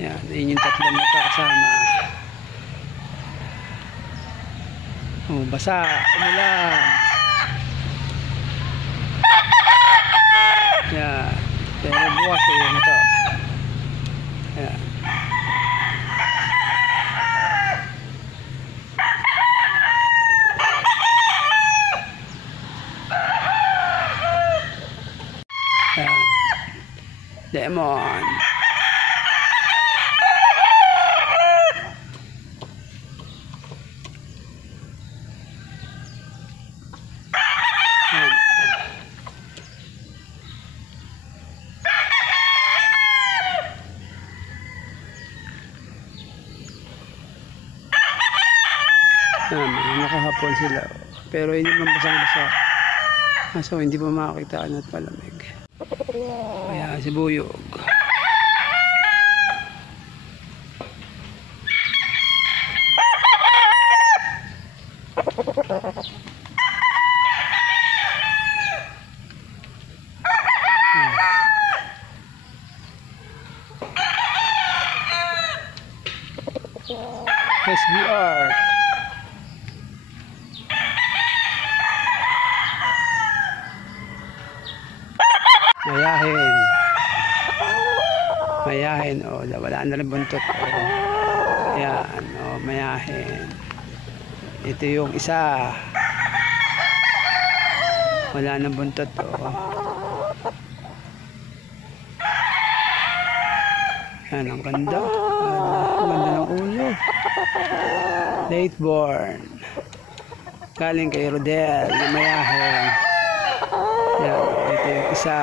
Yan, yun yung tatlong magkakasama. Oh, basa, umulan. Yan. Pero bukas yun ito. Yan. Yan. Lemon. Yan. Nakahapon sila pero hindi man basang-basa, so hindi pa makakitaan at palamig. Kaya si Buyog SBR. Mayahin. Mayahin, oh, wala na rin buntot. Oh. Ayan, oh, mayahin. Ito yung isa. Wala na buntot, oh. Ayan, ang ganda. Ang ganda ng ulo. Late born. Galing kay Rodel, mayahin. Ayan, ito yung isa.